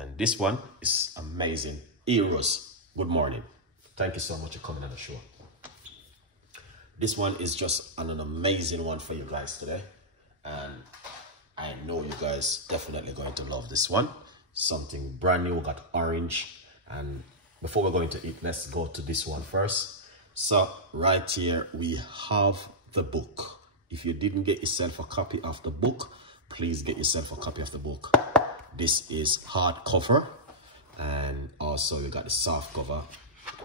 And this one is amazing. Eros, good morning. Thank you so much for coming on the show. This one is just an amazing one for you guys today. And I know you guys definitely going to love this one. Something brand new. We got orange. And before we're going to eat, let's go to this one first. So right here we have the book. If you didn't get yourself a copy of the book, please get yourself a copy of the book. This is hardcover, and also you got the soft cover.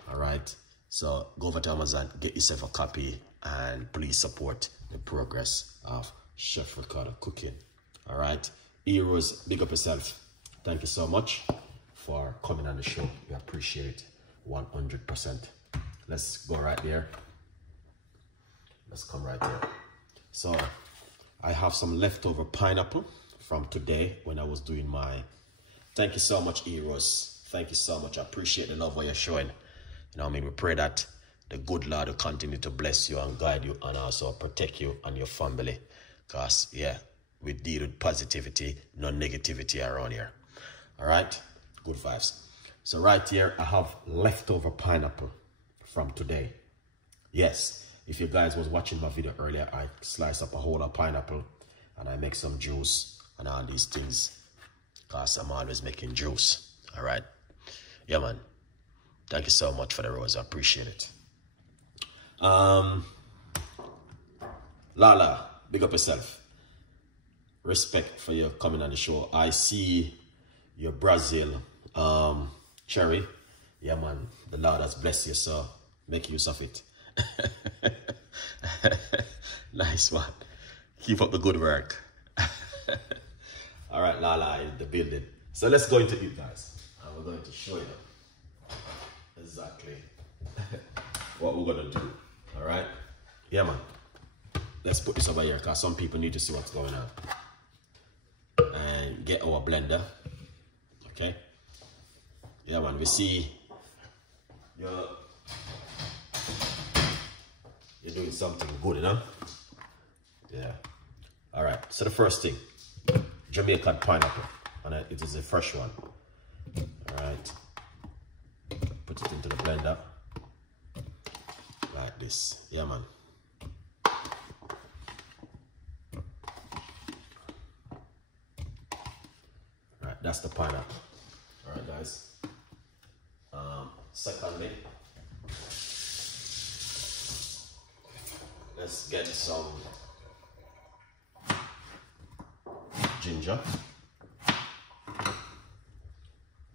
All right, so go over to Amazon, get yourself a copy, and please support the progress of Chef Ricardo cooking. All right, heroes, big up yourself. Thank you so much for coming on the show. We appreciate it 100%. Let's go right there. Let's come right there. So I have some leftover pineapple from today when I was doing my... Thank you so much, heroes. Thank you so much. I appreciate the love what you're showing. You know, I mean, we pray that the good Lord will continue to bless you and guide you and also protect you and your family. Because, yeah, we deal with positivity, no negativity around here. All right? Good vibes. So right here, I have leftover pineapple from today. Yes, if you guys was watching my video earlier, I slice up a whole of pineapple and I make some juice and all these things. Because I'm always making juice. All right? Yeah, man. Thank you so much for the rose. I appreciate it. Lala, big up yourself. Respect for you coming on the show. I see your Brazil cherry. Yeah, man. The Lord has blessed you, so make use of it. Nice one. Keep up the good work. All right, Lala in the building. So let's go into it, guys. And we're going to show you exactly what we're going to do. All right? Yeah, man. Let's put this over here because some people need to see what's going on. And get our blender. Okay? Yeah, man. We see you're doing something good, you know? Yeah. All right. So the first thing, Jamaican pineapple. And it is a fresh one. All right. Put it into the blender. Like this. Yeah, man. Alright, that's the pineapple. Alright, guys. Secondly, let's get some ginger.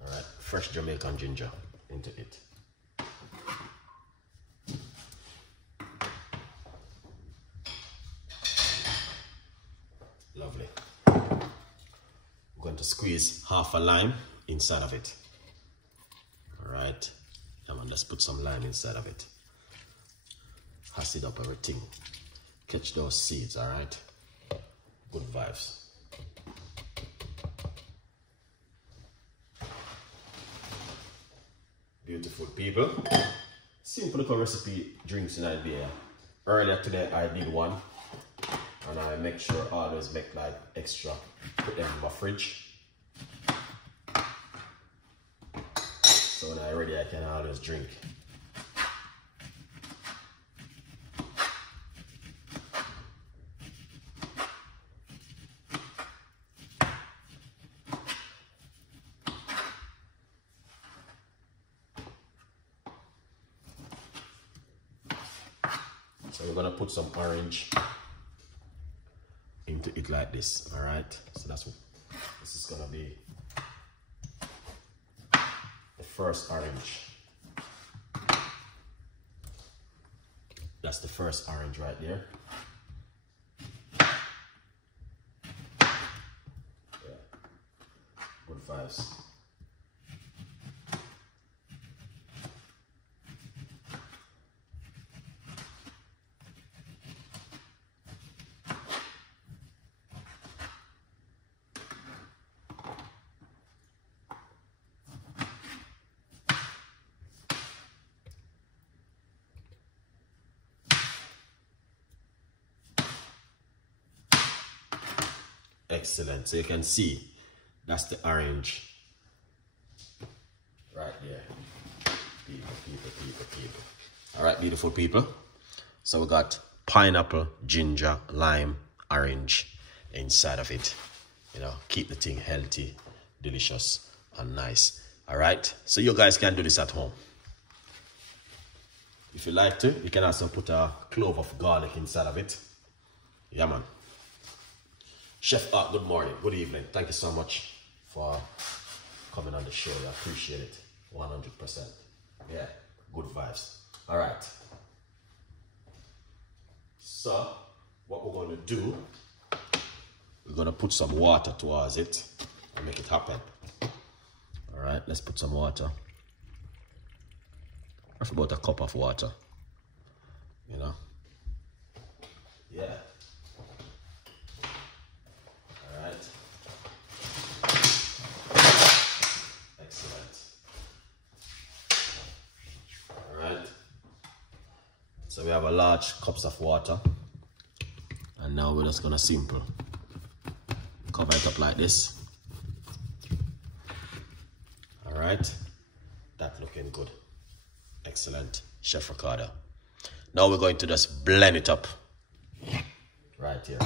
Alright, fresh Jamaican ginger into it. Lovely. We're going to squeeze half a lime inside of it. All right. Come on, let's put some lime inside of it. Acid up everything. Catch those seeds, all right? Good vibes. Beautiful people. Simple little recipe drinks in idea. Earlier today I did one. And I make sure I always make like extra, put them in my fridge. So when I'm ready, I can always drink. So we're gonna put some orange into it like this. All right, so that's what this is gonna be. The first orange. That's the first orange right there. Yeah, good vibes. Excellent. So you can see that's the orange right there. People. All right, beautiful people. So we got pineapple, ginger, lime, orange inside of it. You know, keep the thing healthy, delicious, and nice. All right, so you guys can do this at home. If you like to, you can also put a clove of garlic inside of it. Yeah, man. Chef, good morning, good evening. Thank you so much for coming on the show. I appreciate it 100%. Yeah, good vibes. All right. So, what we're going to do, we're going to put some water towards it and make it happen. All right, let's put some water. That's about a cup of water. You know? Yeah. All right. Excellent. All right. So we have a large cups of water. And now we're just gonna simple cover it up like this. All right. That's looking good. Excellent, Chef Ricardo. Now we're going to just blend it up right here.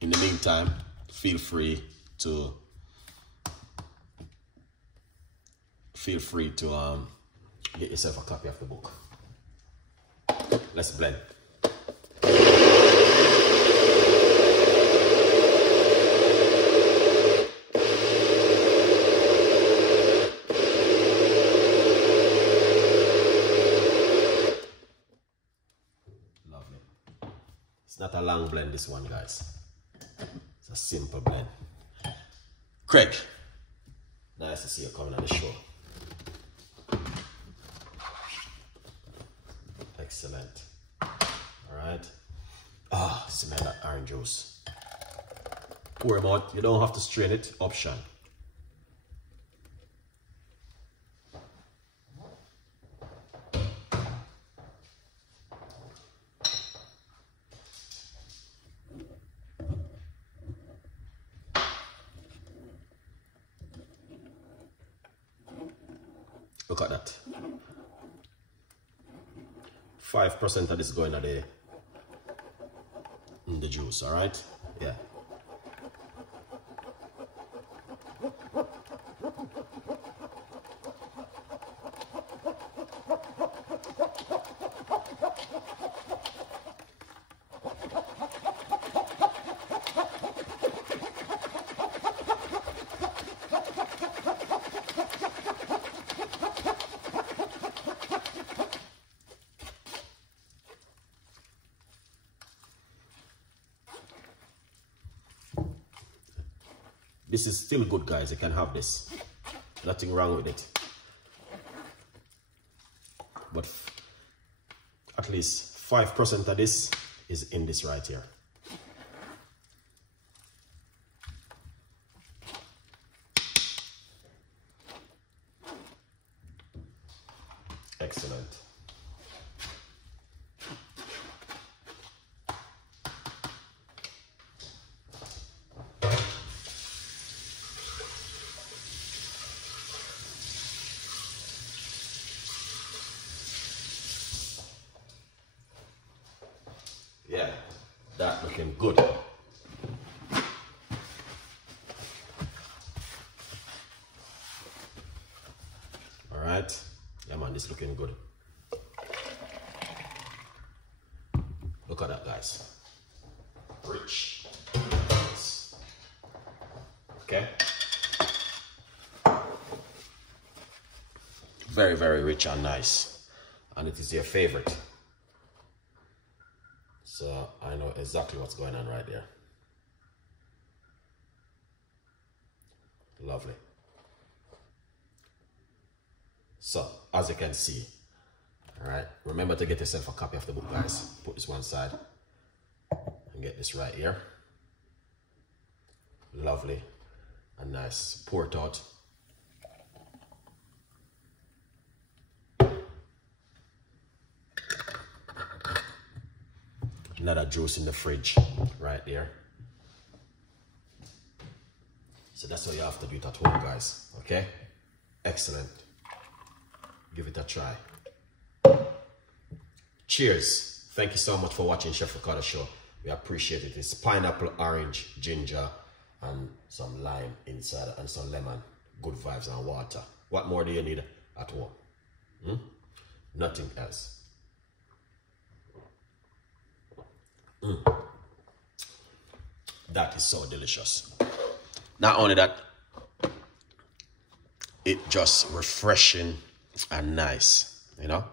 In the meantime, feel free to get yourself a copy of the book. Let's blend. Not a long blend, this one, guys. It's a simple blend. Craig, nice to see you coming on the show. Excellent. All right. Ah, smell that orange juice. Pour them out. You don't have to strain it. Option. Look at that. 5% of this going in the juice, all right? Yeah. This is still good, guys. You can have this. Nothing wrong with it. But at least 5% of this is in this right here. Excellent. Yeah, that looking good. All right, yeah man, this looking good. Look at that, guys. Rich. Okay. Very, very rich and nice. And it is your favorite. So I know exactly what's going on right there. Lovely. So, as you can see, all right, remember to get yourself a copy of the book, guys. Put this one side and get this right here. Lovely and nice. Pour it out. Another juice in the fridge right there. So that's how you have to do it at home, guys. Okay? Excellent. Give it a try. Cheers. Thank you so much for watching Chef Ricardo Show. We appreciate it. It's pineapple, orange, ginger, and some lime inside, and some lemon. Good vibes and water. What more do you need at home? Nothing else. That is so delicious. Not only that, it just refreshing and nice, you know.